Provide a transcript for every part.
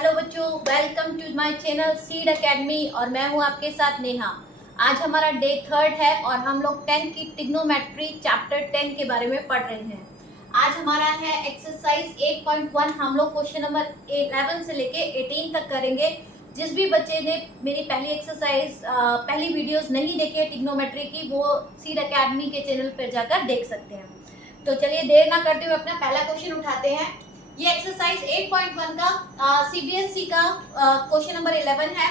Hello बच्चों, welcome to my channel seed academy और मैं हूं आपके साथ नेहा। आज हमारा डे 3 है और हम लोग 10 की ट्रिग्नोमेट्री चैप्टर 10 के बारे में पढ़ रहे हैं। आज हमारा है एक्सरसाइज 8.1। हम लोग क्वेश्चन नंबर 11 से लेके 18 तक करेंगे। जिस भी बच्चे ने मेरी पहली वीडियोस नहीं देखी है ट्रिग्नोमेट्री की, वो सीड एकेडमी के चैनल पर जाकर देख सकते हैं। तो चलिए देर ना करते हुए अपना पहला क्वेश्चन उठाते हैं। ये एक्सरसाइज 8.1 का सीबीएसई का क्वेश्चन नंबर 11 है।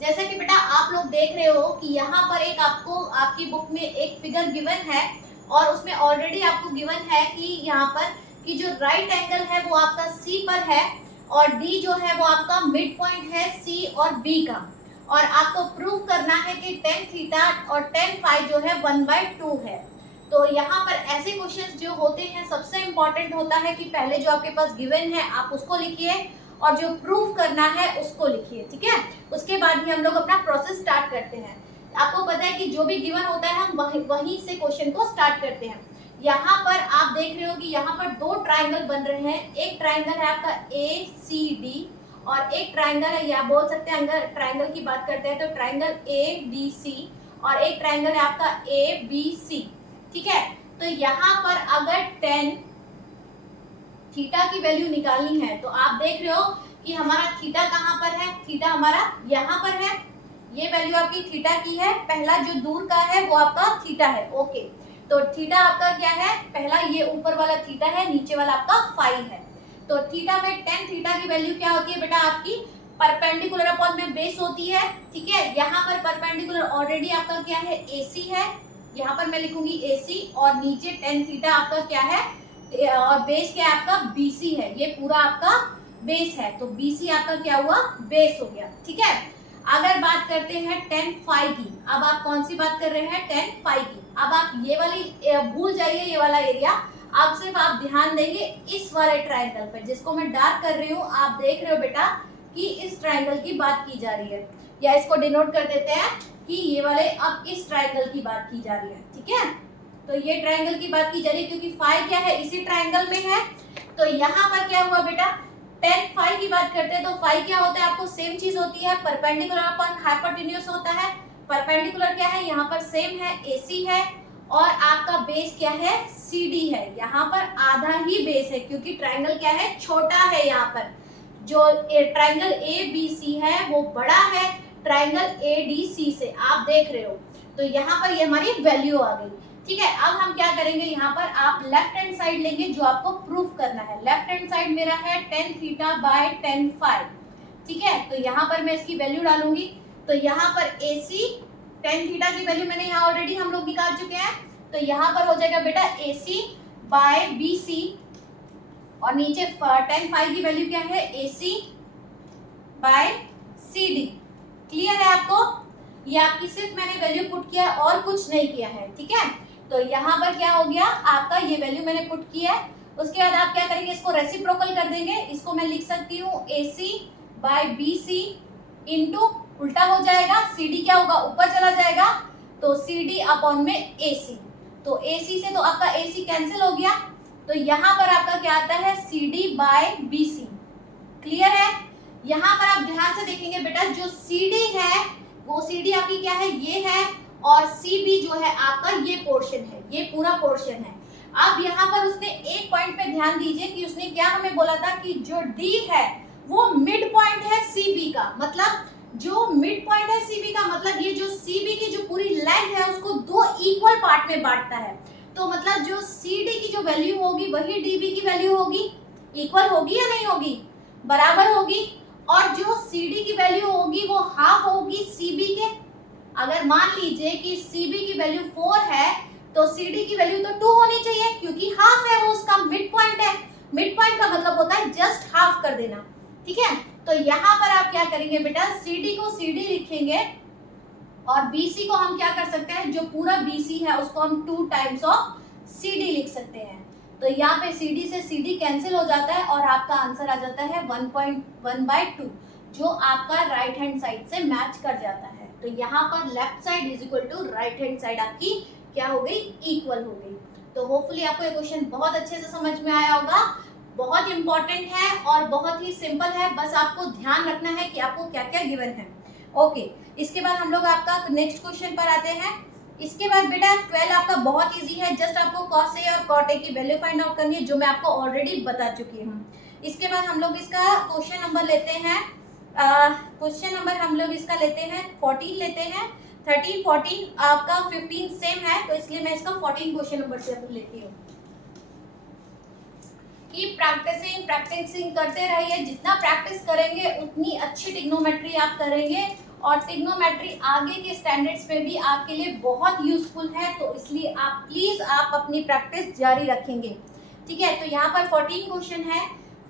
जैसा कि बेटा आप लोग देख रहे हो कि यहाँ पर एक आपको आपकी बुक में एक फिगर गिवन है और उसमें ऑलरेडी आपको गिवन है कि यहाँ पर कि जो राइट एंगल है वो आपका सी पर है और डी जो है वो आपका मिड पॉइंट है सी और बी का, और आपको प्रूव करना है कि tan थीटा और tan फाई जो है 1/2 है। तो यहाँ पर ऐसे क्वेश्चंस जो होते हैं सबसे इम्पोर्टेंट होता है कि पहले जो आपके पास गिवन है आप उसको लिखिए और जो प्रूव करना है उसको लिखिए, ठीक है। उसके बाद ही हम लोग अपना प्रोसेस स्टार्ट करते हैं। आपको पता है कि जो भी गिवन होता है हम वहीं से क्वेश्चन को स्टार्ट करते हैं। यहाँ पर आप देख रहे हो कि यहाँ पर दो ट्राइंगल बन रहे हैं। एक ट्राइंगल है आपका ACD और एक ट्राइंगल है, या बोल सकते हैं अगर ट्राइंगल की बात करते हैं तो ट्राइंगल ADC और एक ट्राइंगल है आपका ABC, ठीक है। तो यहाँ पर अगर tan थीटा की वैल्यू निकालनी है तो आप देख रहे हो कि हमारा थीटा कहाँ पर है, थीटा हमारा यहाँ पर है। ये वैल्यू आपकी थीटा की है, पहला जो दूर का है वो आपका थीटा है, ओके। तो थीटा आपका क्या है, पहला ये ऊपर वाला थीटा है, नीचे वाला आपका फाई है। तो थीटा में tan थीटा की वैल्यू क्या होती है बेटा, आपकी परपेंडिकुलर अपॉन में बेस होती है, ठीक है। यहाँ पर परपेंडिकुलर ऑलरेडी आपका क्या है, AC है, यहाँ पर मैं लिखूंगी AC और नीचे tan थीटा आपका क्या है और बेस क्या है आपका BC है। ये पूरा आपका बेस है तो BC आपका क्या हुआ, बेस हो गया, ठीक है। अगर बात करते हैं tan फाई की, अब आप कौन सी बात कर रहे हैं, tan फाई की। अब आप ये वाली भूल जाइए, ये वाला एरिया आप सिर्फ आप ध्यान देंगे इस वाले ट्रायंगल पर जिसको मैं डार्क कर रही हूँ। आप देख रहे हो बेटा कि इस ट्रायंगल की बात की जा रही है, या इसको डिनोट कर देते हैं कि ये वाले अब इस ट्रायंगल की बात की जा रही है, ठीक है। तो ये ट्रायंगल की बात की जा रही है क्योंकि फाई क्या है, इसी ट्रायंगल में है। तो यहाँ पर क्या हुआ बेटा, tan फाई की बात करते हैं तो फाई क्या होता है, आपको सेम चीज होती है, परपेंडिकुलर अपॉन हाइपोटेन्यूज होता है। परपेंडिकुलर क्या है, यहाँ पर सेम है, AC है और आपका बेस क्या है, CD है। यहाँ पर आधा ही बेस है क्योंकि ट्रायंगल क्या है, छोटा है। यहाँ पर जो ट्रायंगल ABC है वो बड़ा है ट्रायंगल ADC से, आप देख रहे हो। तो यहाँ पर ये हमारी वैल्यू आ गई, ठीक है। अब हम क्या करेंगे, यहाँ पर आप लेफ्ट हैंड साइड लेंगे जो आपको प्रूव करना है। लेफ्ट हैंड साइड मेरा है tan theta by tan phi, ठीक है। तो यहाँ पर मैं इसकी वैल्यू डालूंगी। तो यहाँ पर AC tan थीटा की वैल्यू मैंने यहाँ ऑलरेडी हम लोग निकाल चुके हैं। तो यहाँ पर हो जाएगा बेटा AC बाय BC और नीचे tan फाई की वैल्यू क्या है, AC बाय CD। क्लियर है आपको, ये आपकी सिर्फ मैंने वैल्यू पुट किया और कुछ नहीं किया है, ठीक है। तो यहाँ पर क्या हो गया, आपका ये वैल्यू मैंने पुट किया है। उसके बाद आप क्या करेंगे, इसको रेसिप्रोकल कर देंगे। इसको मैं लिख सकती हूँ AC बाय BC इंटू उल्टा हो जाएगा, CD क्या होगा, ऊपर चला जाएगा तो CD अपॉन में AC। तो AC से तो आपका AC कैंसिल हो गया, तो यहाँ पर आपका क्या आता है, CD बाय BC। क्लियर है। यहाँ पर आप ध्यान से देखेंगे बेटा, जो CD है वो CD आपकी क्या है, ये है, और CB जो है आपका ये पोर्शन है, ये पूरा पोर्शन है। अब यहाँ पर उसने एक पॉइंट पे ध्यान दीजिए कि उसने क्या हमें बोला था कि जो D है वो मिड पॉइंट है CB का, मतलब जो मिड पॉइंट है CB का मतलब ये जो CB की जो पूरी लेंथ है उसको दो इक्वल पार्ट में बांटता है। तो मतलब जो CD की जो वैल्यू होगी वही DB की वैल्यू होगी, इक्वल होगी या नहीं होगी, बराबर होगी। और जो CD की वैल्यू होगी वो हाफ होगी CB के। अगर मान लीजिए कि CB की वैल्यू 4 है तो CD की वैल्यू तो 2 होनी चाहिए क्योंकि हाफ है, वो उसका मिड पॉइंट है। मिड पॉइंट का मतलब होता है जस्ट हाफ कर देना, ठीक है। तो यहाँ पर आप क्या करेंगे बेटा, CD को CD लिखेंगे और BC को हम क्या कर सकते हैं, जो पूरा BC है उसको हम 2 टाइम्स ऑफ CD लिख सकते हैं। तो यहाँ पे CD से CD कैंसिल हो जाता है और आपका आंसर आ जाता है 1.1/2 जो आपका राइट हैंड साइड से मैच कर जाता है। तो यहाँ पर left side is equal to right hand side आपकी क्या हो गई, इक्वल हो गई। तो होपफुली आपको ये क्वेश्चन बहुत अच्छे से समझ में आया होगा। बहुत बहुत इंपॉर्टेंट है और बहुत ही सिंपल है, बस आपको ध्यान रखना है कि आपको क्या क्या गिवन है। ओके, इसके बाद हम लोग आपका नेक्स्ट क्वेश्चन पर आते हैं। इसके बाद बेटा 12 आपका बहुत इजी है, जस्ट आपको cos A और cot A की वैल्यू फाइंड आउट करनी है, जो मैं आपको ऑलरेडी बता चुकी हूँ। इसके बाद हम लोग इसका क्वेश्चन नंबर लेते हैं, क्वेश्चन नंबर हम लोग इसका लेते हैं 14 लेते हैं। 13, 14 आपका 15 सेम है, तो इसलिए मैं इसका 14 क्वेश्चन नंबर से लेती हूँ। कीप प्रैक्टिसिंग, प्रैक्टिसिंग करते रहिए, जितना प्रैक्टिस करेंगे उतनी अच्छी ट्रिग्नोमेट्री आप करेंगे, और ट्रिग्नोमेट्री आगे के स्टैंडर्ड्स में भी आपके लिए बहुत यूजफुल है, तो इसलिए आप प्लीज आप अपनी प्रैक्टिस जारी रखेंगे। ठीक है, तो यहाँ पर 14 क्वेश्चन है।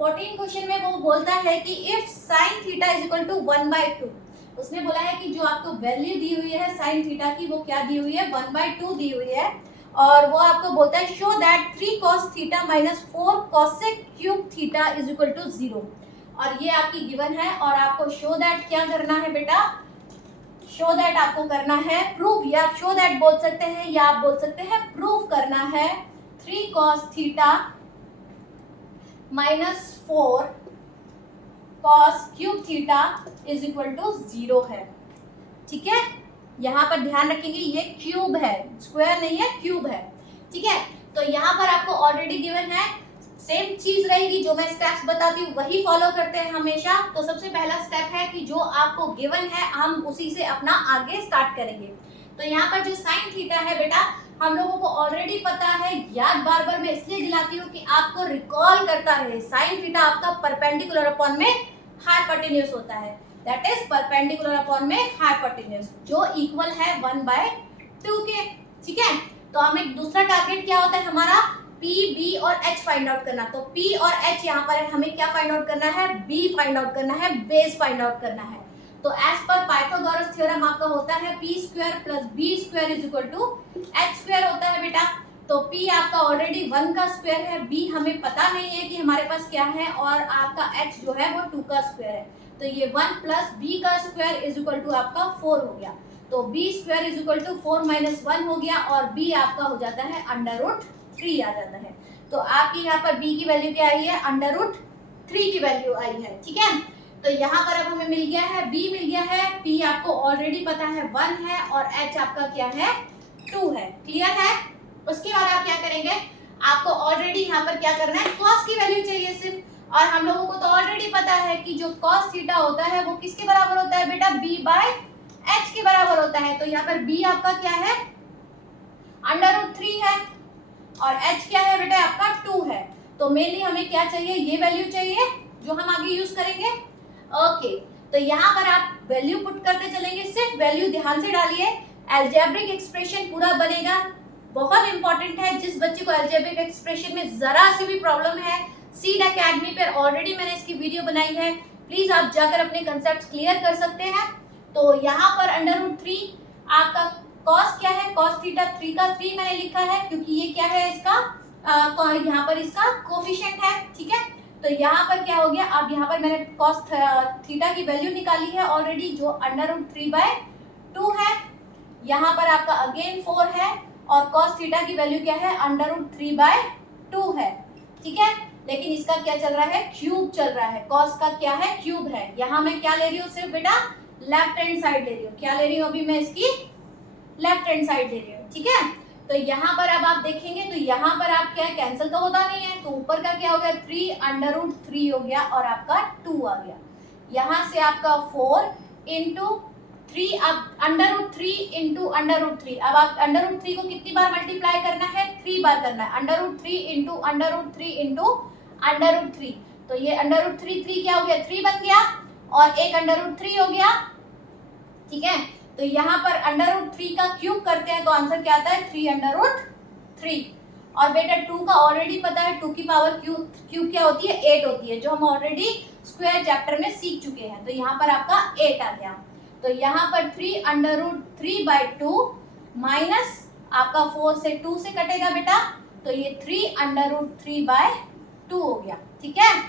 14 क्वेश्चन में वो बोलता है कि if sine theta is equal to 1/2, उसने बोला है कि जो आपको वैल्यू दी हुई है साइन थीटा की, वो क्या दी हुई है, 1/2 दी हुई है, और वो आपको बोलता है show that 3 cos theta minus 4 cosec cube theta is equal to 0, और ये आपकी गिवन है, और आपको शो दैट क्या करना है बेटा, शो दैट आपको करना है प्रूव, या शो दैट बोल सकते हैं या आप बोल सकते हैं प्रूव करना है 3 cos theta minus 4 cos cube theta is equal to 0 है। ठीक है, यहाँ पर ध्यान रखेंगे ये क्यूब है, स्क्वायर नहीं है, क्यूब है। ठीक है, तो यहाँ पर आपको ऑलरेडी गिवन है, सेम चीज रहेगी, जो मैं स्टेप्स बताती हूँ वही फॉलो करते हैं हमेशा। तो सबसे पहला स्टेप है कि जो आपको गिवन है हम उसी से अपना आगे स्टार्ट करेंगे। तो यहाँ पर जो साइन थीटा है बेटा, हम लोगों को ऑलरेडी पता है, याद बार बार मैं इसलिए दिलाती हूँ कि आपको रिकॉल करता रहे। साइन थीटा आपका परपेंडिकुलर अपॉन में हाइपोटेन्यूज होता है, दैट इज परपेंडिकुलर अपॉन में हाइपोटेन्यूज, जो इक्वल है 1/2 के। ठीक है, तो हमें दूसरा टारगेट क्या होता है हमारा, P, B और H फाइंड आउट करना। तो P और H यहाँ पर हमें क्या फाइंड आउट करना है, B फाइंड आउट करना है, बेस फाइंड आउट करना है। तो एज पर पाइथागोरस थ्योरम आपका होता है P square plus B square is equal to H square होता है बेटा। तो P आपका ऑलरेडी 1 का स्क्वायर है, B हमें पता नहीं है कि हमारे पास क्या है, और आपका H जो है वो 2 का स्क्वायर है, तो ये 1 प्लस B का स्क्वायर इज इक्वल टू आपका 4 हो गया। तो B square is equal to 4 minus 1 हो गया, और B आपका हो जाता है √3 आ जाता है। तो आपकी यहाँ पर B की वैल्यू क्या आई है, √3 की वैल्यू आई है। ठीक है, तो यहाँ पर अब हमें मिल गया है, B मिल गया है, P आपको ऑलरेडी पता है 1 है, और H आपका क्या है, 2 है। क्लियर है, उसके बाद आप क्या करेंगे, आपको ऑलरेडी यहाँ पर क्या करना है, cos की वैल्यू चाहिए सिर्फ, और हम लोगों को तो ऑलरेडी पता है कि जो cos थीटा होता है वो किसके बराबर होता है बेटा, B/H के बराबर होता है। तो यहाँ पर B आपका क्या है, √3 है, और H क्या है बेटा आपका 2 है। तो मेनली हमें क्या चाहिए, ये वैल्यू चाहिए जो हम आगे यूज करेंगे। ओके, तो यहाँ पर आप वैल्यू पुट करते चलेंगे, सिर्फ वैल्यू ध्यान से डालिए, अलजेब्रिक एक्सप्रेशन पूरा बनेगा। बहुत इंपॉर्टेंट है, जिस बच्चे को अलजेब्रिक एक्सप्रेशन में जरा सी भी प्रॉब्लम है, सीड एकेडमी पर ऑलरेडी मैंने इसकी वीडियो बनाई है, प्लीज आप जाकर अपने कंसेप्ट क्लियर कर सकते हैं। तो यहाँ पर √3 आपका cos क्या है, cos थीटा 3 का 3 मैंने लिखा है, क्योंकि ये क्या है इसका, यहाँ पर इसका कोफिशिएंट है। ठीक है, तो यहाँ पर क्या हो गया, अब यहाँ पर मैंने cos थीटा की वैल्यू निकाली है ऑलरेडी, जो √3/2 है। यहाँ पर आपका अगेन 4 है, और cos थीटा की वैल्यू क्या है, √3/2 है। ठीक है, लेकिन इसका क्या चल रहा है, क्यूब चल रहा है, cos का क्या है, क्यूब है। यहाँ मैं क्या ले रही हूँ, सिर्फ बेटा लेफ्ट हैंड साइड ले रही हूँ। क्या ले रही हूँ अभी मैं, इसकी लेफ्ट हैंड साइड ले रही हूँ। ठीक है, तो यहाँ पर अब आप देखेंगे तो यहाँ पर आप क्या कैंसिल तो होता नहीं है, तो ऊपर का क्या हो गया, 3 √3 हो गया, और आपका 2 आ गया। यहाँ से आपका 4 × 3, अब √3 × √3, अब आप √3 को कितनी बार मल्टीप्लाई करना है, 3 बार करना है, √3 × √3 × √3, तो ये √3 क्या हो गया, 3 बन गया, और एक √3 हो गया। ठीक है, तो यहाँ पर √3 का क्यूब करते हैं तो आंसर क्या आता है, 3 √3, और बेटा 2 का ऑलरेडी पता है, 2 की पावर क्यूब क्या होती है, 8 होती है, जो हम ऑलरेडी स्क्वायर चैप्टर में सीख चुके हैं। तो यहाँ पर आपका 8 आ गया। तो यहाँ पर 3 √3/2 माइनस आपका 4 से 2 से कटेगा बेटा, तो ये 3 √3/2 हो गया। ठीक है,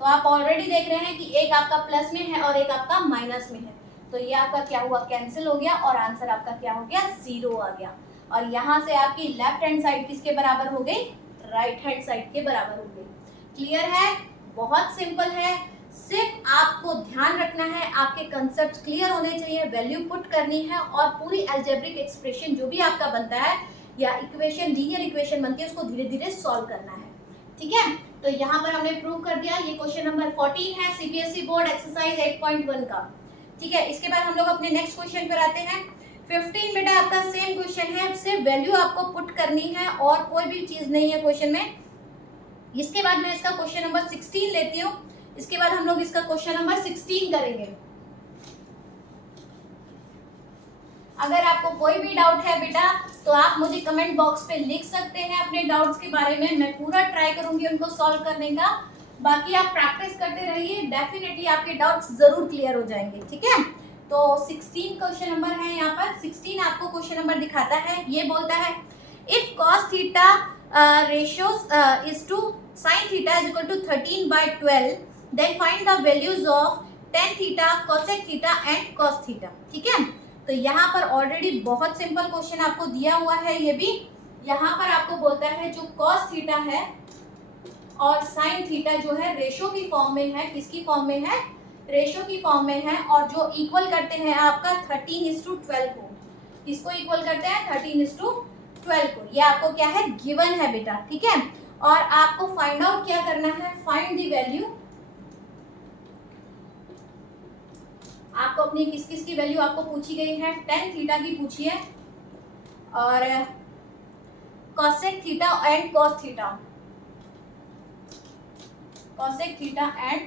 तो आप ऑलरेडी देख रहे हैं कि एक आपका प्लस में है और एक आपका माइनस में है, तो ये आपका क्या हुआ, कैंसिल हो गया, और आंसर आपका क्या हो गया, 0 आ गया। और यहाँ से आपकी लेफ्ट हैंड साइड किसके बराबर हो गई, राइट हैंड साइड के बराबर हो गई। क्लियर है? बहुत सिंपल है, सिर्फ आपको ध्यान रखना है, आपके कंसेप्ट क्लियर होने चाहिए, वैल्यू पुट करनी है और पूरी अलजेब्रिक एक्सप्रेशन जो भी आपका बनता है या इक्वेशन, लीनियर इक्वेशन बनती है, उसको धीरे धीरे सॉल्व करना है। ठीक है, तो यहाँ पर हमने प्रूव कर दिया। ये क्वेश्चन नंबर 14 है सीबीएसई बोर्ड एक्सरसाइज 8.1 का। ठीक है, इसके बाद हम लोग अपने नेक्स्ट क्वेश्चन पर आते हैं। 15 बेटा आपका सेम क्वेश्चन है, सिर्फ वैल्यू आपको पुट करनी है और कोई भी चीज नहीं है क्वेश्चन में। इसके बाद मैं इसका क्वेश्चन नंबर 16 लेती हूँ, इसके बाद हम लोग इसका क्वेश्चन नंबर 16 करेंगे। अगर आपको कोई भी डाउट है बेटा तो आप मुझे कमेंट बॉक्स पे लिख सकते हैं अपने डाउट्स के बारे में, मैं पूरा ट्राई करूंगी उनको सॉल्व करने का। बाकी आप प्रैक्टिस करते रहिए, डेफिनेटली आपके डाउट्स जरूर क्लियर हो जाएंगे। ठीक है, तो 16 क्वेश्चन नंबर है यहाँ पर। 16 आपको क्वेश्चन नंबर दिखाता है, ये बोलता है if cos theta ratios is to sin theta is equal to 13/12 then find the values of tan theta, cosec theta and cos theta। ठीक है, तो यहाँ पर ऑलरेडी बहुत सिंपल क्वेश्चन आपको दिया हुआ है। ये भी यहाँ पर आपको बोलता है जो cos थीटा है और sin थीटा जो है रेशो की फॉर्म में है। किसकी फॉर्म में है? रेशो की फॉर्म में है, और जो इक्वल करते हैं आपका 13:12 को। किसको इक्वल करते हैं? 13:12 को। ये आपको क्या है? गिवन है बेटा। ठीक है, और आपको फाइंड आउट क्या करना है? Find the value. आपको अपनी किस किस की वैल्यू आपको पूछी गई है? tan थीटा की पूछी है और cosec theta and cos theta, cosec theta and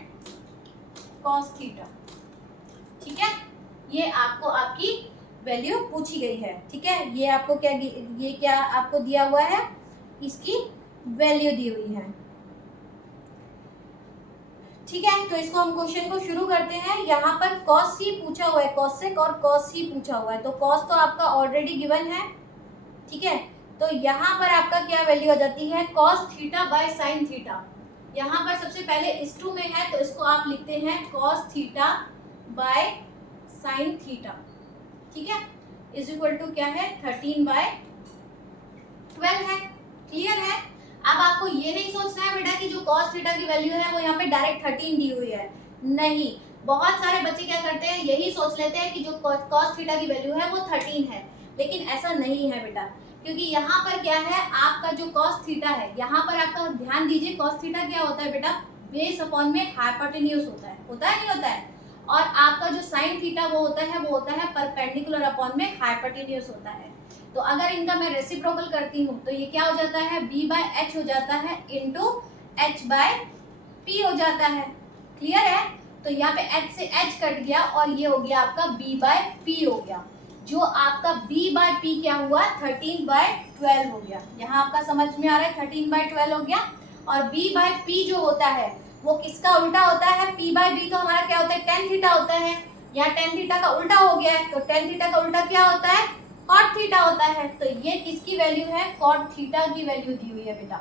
cos theta. ठीक है, ये आपको आपकी वैल्यू पूछी गई है। ठीक है, ये आपको क्या, ये क्या आपको दिया हुआ है? इसकी वैल्यू दी हुई है। ठीक है, तो इसको हम क्वेश्चन को शुरू करते हैं। यहाँ पर cos ही पूछा हुआ है, cosec और cos ही पूछा हुआ है, तो cos तो आपका ऑलरेडी गिवन है। ठीक है, तो यहाँ पर आपका क्या वैल्यू आ जाती है? cos theta by sin theta. यहाँ पर सबसे पहले इस टू में है तो इसको आप लिखते हैं cos theta by sin theta. ठीक है, इज इक्वल टू क्या है? 13/12 है। क्लियर है? अब आपको ये नहीं सोचना है बेटा कि जो cos थीटा की वैल्यू है वो यहाँ पे डायरेक्ट 13 दी हुई है। नहीं, बहुत सारे बच्चे क्या करते हैं, यही सोच लेते हैं कि जो cos थीटा की वैल्यू है वो 13 है, लेकिन ऐसा नहीं है बेटा। क्योंकि यहाँ पर क्या है, आपका जो cos थीटा है, यहाँ पर आपका ध्यान दीजिए, cos थीटा क्या होता है बेटा? बेस अपॉन में हाइपोटेन्यूज होता है। होता है नहीं होता है? और आपका जो sin थीटा वो होता है परपेंडिकुलर अपॉन में हाइपोटेन्यूज होता है। तो अगर इनका मैं रेसिप्रोकल करती हूँ तो ये क्या हो जाता है? b/h हो जाता है इंटू h/p हो जाता है। क्लियर है? तो यहाँ पे h से h कट गया और ये हो गया आपका b/p हो गया। जो आपका b/p क्या हुआ? 13/12 हो गया। यहाँ आपका समझ में आ रहा है? 13/12 हो गया। और b/p जो होता है वो किसका उल्टा होता है? p/b तो हमारा क्या होता है? tan थीटा होता है। यहाँ tan थीटा का उल्टा हो गया है, तो tan थीटा का उल्टा क्या होता है? cot थीटा होता है। तो ये किसकी वैल्यू है? cot थीटा की वैल्यू दी हुई है बेटा।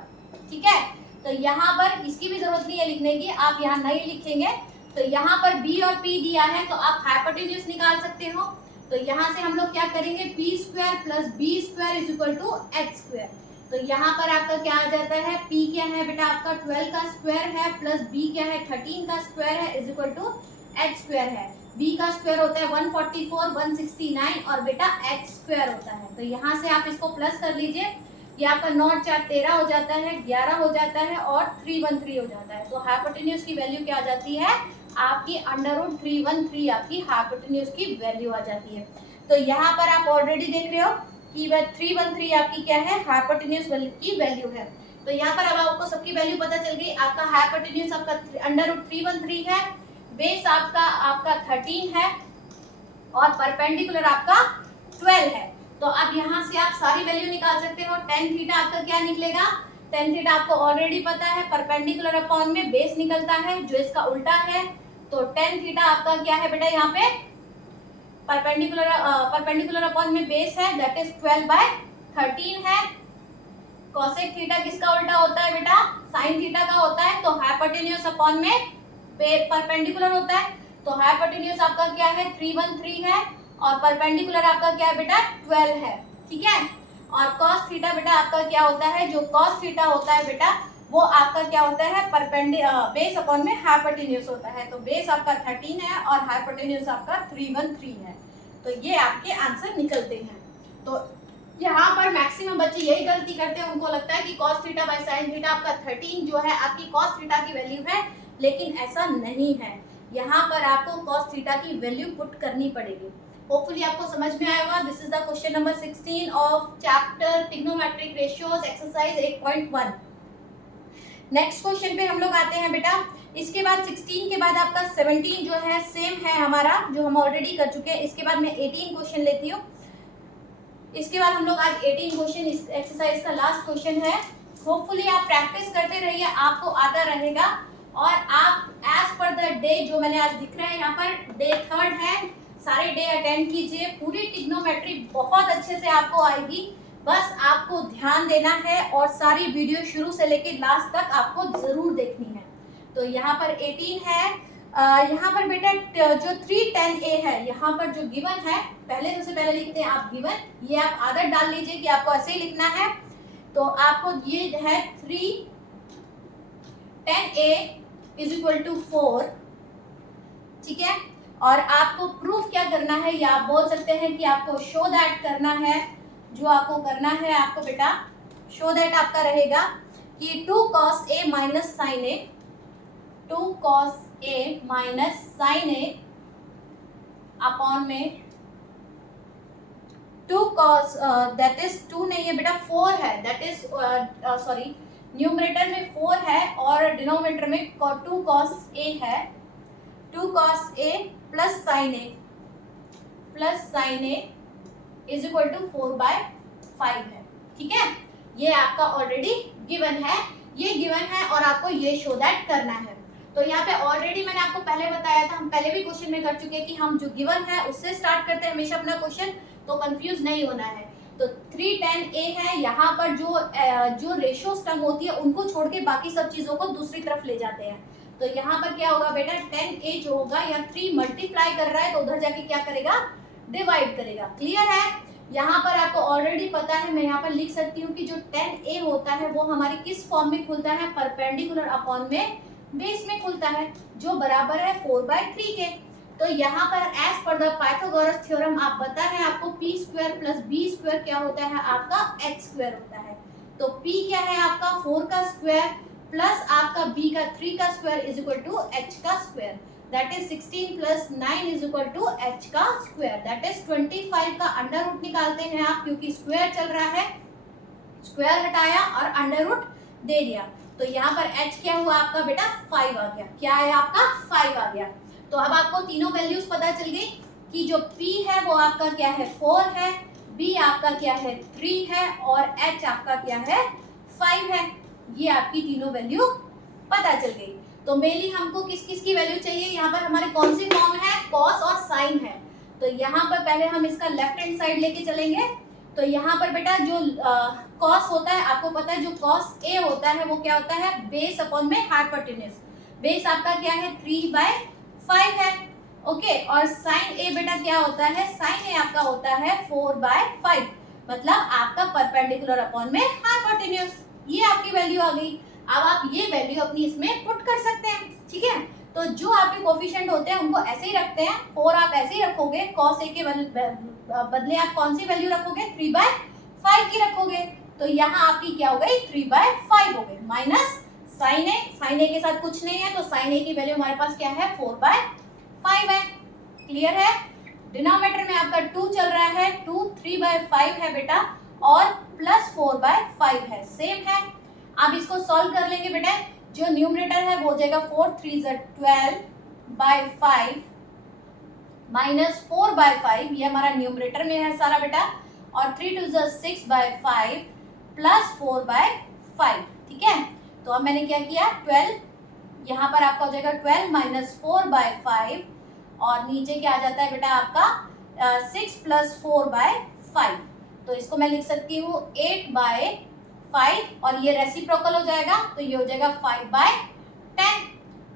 ठीक है, तो यहाँ पर इसकी भी जरूरत नहीं है लिखने की, आप यहाँ नहीं लिखेंगे। तो यहाँ पर b और p दिया है तो आप हाइपोटेन्यूज निकाल सकते हो। तो यहाँ से हम लोग क्या करेंगे? p² plus b² is equal to h²। तो यहाँ पर आपका क्या आ जाता है? p क्या है बेटा? आपका 12 का स्क्वायर है प्लस b क्या है? 13 का स्क्वायर है इज इक्वल टू h² है। b का स्क्वायर होता है 144, 169 और बेटा h² होता है। तो यहाँ से आप इसको प्लस कर लीजिए, ये आपका 9 और 4 13 हो जाता है, 11 हो जाता है और 313 हो जाता है। तो हाइपोटेन्यूज की वैल्यू क्या आ जाती है? आपकी √313 आपकी हाइपोटेन्यूज की वैल्यू आ जाती है। तो यहाँ पर आप ऑलरेडी देख रहे हो कि 313 आपकी क्या है? हाइपोटेन्यूज की वैल्यू है। तो यहाँ पर अब आपको सबकी वैल्यू पता चल गई। आपका हाइपोटेन्यूज आपका √313 है, बेस आपका 13 है और परपेंडिकुलर आपका 12 है। तो अब यहाँ से आप सारी वैल्यू निकाल सकते हो। tan थीटा आपका क्या निकलेगा? tan थीटा आपको ऑलरेडी पता है, परपेंडिकुलर अपॉन में बेस निकलता है जो इसका उल्टा है। तो tan थीटा आपका क्या है बेटा? यहाँ पे परपेंडिकुलर अपॉन में बेस है, दैट इज 12/13 है। cosec थीटा किसका उल्टा होता है बेटा? sin थीटा का होता है। तो हाइपोटेन्यूज अपॉन में परपेंडिकुलर होता है। तो हाइपोटेन्यूज आपका क्या है? 313 है और परपेंडिकुलर आपका क्या है बेटा? 12 है। ठीक है, और cos थीटा बेटा आपका क्या होता है? जो cos थीटा होता है बेटा वो आपका क्या होता है, बेस अपॉन में हाइपोटेन्यूज होता है। तो बेस आपका 13 है और हाइपोटेन्यूज आपका 313 है। तो ये आपके आंसर निकलते हैं। तो यहाँ पर मैक्सिमम बच्चे यही गलती करते हैं, उनको लगता है कि cos theta by sin theta आपका 13 जो है आपकी cos थीटा की वैल्यू है, लेकिन ऐसा नहीं है। यहाँ पर आपको cos थीटा की वैल्यू पुट करनी पड़ेगी। होपफुली आपको समझ में आएगा। This is the question number 16 of chapter trigonometric ratios exercise 8.1। Next question पे हम लोग आते हैं बेटा। इसके बाद 16 के बाद आपका 17 जो है सेम है हमारा, जो हम ऑलरेडी कर चुके हैं। इसके बाद मैं 18 क्वेश्चन लेती हूँ। इसके बाद हम लोग आज 18 क्वेश्चन, इस एक्सरसाइज का लास्ट क्वेश्चन है। होपफुली आप प्रैक्टिस करते रहिए, आपको आता रहेगा। और आप एज पर द डे, जो मैंने आज दिख रहा है यहाँ पर, डे 3 है, सारे डे अटेंड कीजिए। पूरी ट्रिग्नोमेट्री बहुत अच्छे से आपको आएगी, बस आपको ध्यान देना है और सारी वीडियो शुरू से लेकर लास्ट तक आपको जरूर देखनी है। तो यहाँ पर 18 है। यहाँ पर बेटा जो 310A है, यहाँ पर जो गिवन है, पहले सबसे पहले लिखते हैं आप गिवन। ये आप आदत डाल लीजिए कि आपको ऐसे ही लिखना है। तो आपको ये है 310A इज इक्वल टू 4, ठीक है। और आपको प्रूफ क्या करना है, या आप बोल सकते हैं कि आपको शो दैट करना है। जो आपको करना है, आपको बेटा शो दैट आपका रहेगा कि 2 cos A minus sine A, 2 cos A minus sine A upon में 2 cos दैट इज 2 नहीं है बेटा 4 है, दैट इज सॉरी, न्यूमरेटर में 4 है और डिनोमिनेटर में 2 cos A है। 2 cos A plus sine A is equal to 4/5 है, ठीक है। ये आपका ऑलरेडी गिवन है, ये गिवन है और आपको ये शो दैट करना है। तो यहाँ पे ऑलरेडी मैंने आपको पहले बताया था, हम पहले भी क्वेश्चन में कर चुके हैं कि हम जो गिवन है उससे स्टार्ट करते हैं हमेशा अपना क्वेश्चन, तो कंफ्यूज नहीं होना है। तो 310A है, यहाँ पर जो रेशियोज टर्म होती है उनको छोड़ के बाकी सब चीजों को दूसरी तरफ ले जाते हैं। तो यहाँ पर क्या होगा बेटा, 10A जो होगा, या 3 मल्टीप्लाई कर रहा है तो उधर जाके क्या करेगा, डिवाइड करेगा। क्लियर है। यहाँ पर आपको ऑलरेडी पता है, मैं यहाँ पर लिख सकती हूँ कि जो 10A होता है वो हमारे किस फॉर्म में खुलता है, परपेंडिकुलर अपॉन में बेस में खुलता है, जो बराबर है 4/3 के। तो यहाँ पर as per the Pythagoras theorem आप पता है आपको p² प्लस b² क्या होता है, आपका h² होता है। तो p क्या है आपका 4 का स्क्वायर प्लस आपका b का 3 का square is equal to h का square, that is 16 plus 9 is equal to h का स्क्वायर, दैट इज 25 का अंडर रूट निकालते हैं आप, क्योंकि स्क्वायर चल रहा है, स्क्वायर हटाया और अंडर रूट दे दिया। तो यहाँ पर h क्या हुआ आपका बेटा 5 आ गया। क्या है आपका 5 आ गया। तो अब आपको तीनों वैल्यूज पता चल गई कि जो p है वो आपका क्या है 4 है, b आपका क्या है 3 है और h आपका क्या है 5 है। ये आपकी तीनों वैल्यू पता चल गई। तो मेनली हमको किस किस की वैल्यू चाहिए, यहाँ पर हमारे कौन सी फॉर्म है, cos और sin है। तो यहाँ पर पहले हम इसका लेफ्ट हैंड साइड लेके चलेंगे। तो यहाँ पर बेटा जो cos होता है, आपको पता है जो cos A होता है वो क्या होता है, बेस अपॉन में हाइपोटेन्यूज। बेस आपका क्या है 3/5 है, ओके। और sin A बेटा क्या होता है, sin A आपका होता है 4/5, मतलब आपका परपेंडिकुलर अपॉन में हाइपोटेन्यूज। ये आपकी वैल्यू आ गई। अब आप ये वैल्यू अपनी इसमें पुट कर सकते हैं, ठीक है। तो जो आपके कोफिशिएंट होते हैं उनको ऐसे ही रखते हैं, 4 आप ऐसे ही रखोगे, cos A के बदले आप कौन सी वैल्यू रखोगे, 3/5 की रखोगे। तो यहाँ आपकी क्या हो गई 3/5 हो गई, माइनस sin A के साथ कुछ नहीं है, तो sin A की वैल्यू हमारे पास क्या है 4/5 है। क्लियर है। डिनोमिनेटर में आपका 2 चल रहा है, 2 3/5 है बेटा और प्लस 4/5 है, सेम है। अब इसको सॉल्व कर लेंगे बेटा। जो न्यूमरेटर है वो हो जाएगा 4 3 12/5 माइनस 4/5, ये हमारा न्यूमरेटर में है सारा बेटा, और 3 2 6/5 प्लस 4/5, ठीक है। तो अब मैंने क्या किया 12, यहाँ पर आपका हो जाएगा 12 माइनस 4/5 और नीचे क्या आ जाता है बेटा आपका 6 प्लस 4/5। तो इसको मैं लिख सकती हूँ 8/5 और ये रेसिप्रोकल हो जाएगा, तो ये हो जाएगा 5/10।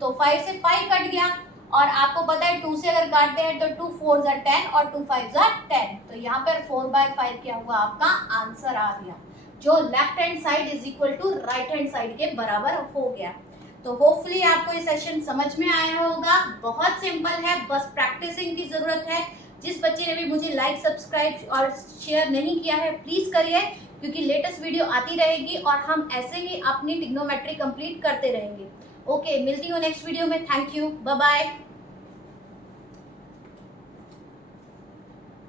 तो 5 से 5 कट गया और आपको पता है 2 से अगर काटते हैं तो 2 4 10 और 2 5 10। तो यहाँ पर 4/5 क्या हुआ आपका आंसर आ गया। जो left hand side is equal to right hand side के बराबर हो गया। तो होपफुली आपको ये सेशन समझ में आया होगा। बहुत सिंपल है, बस प्रैक्टिसिंग की जरूरत है। जिस बच्चे ने भी मुझे लाइक, सब्सक्राइब और शेयर नहीं किया है प्लीज करिए, क्योंकि लेटेस्ट वीडियो आती रहेगी और हम ऐसे ही अपनी ट्रिग्नोमेट्री कंप्लीट करते रहेंगे। ओके, मिलती हूँ नेक्स्ट वीडियो में। Thank you, bye bye.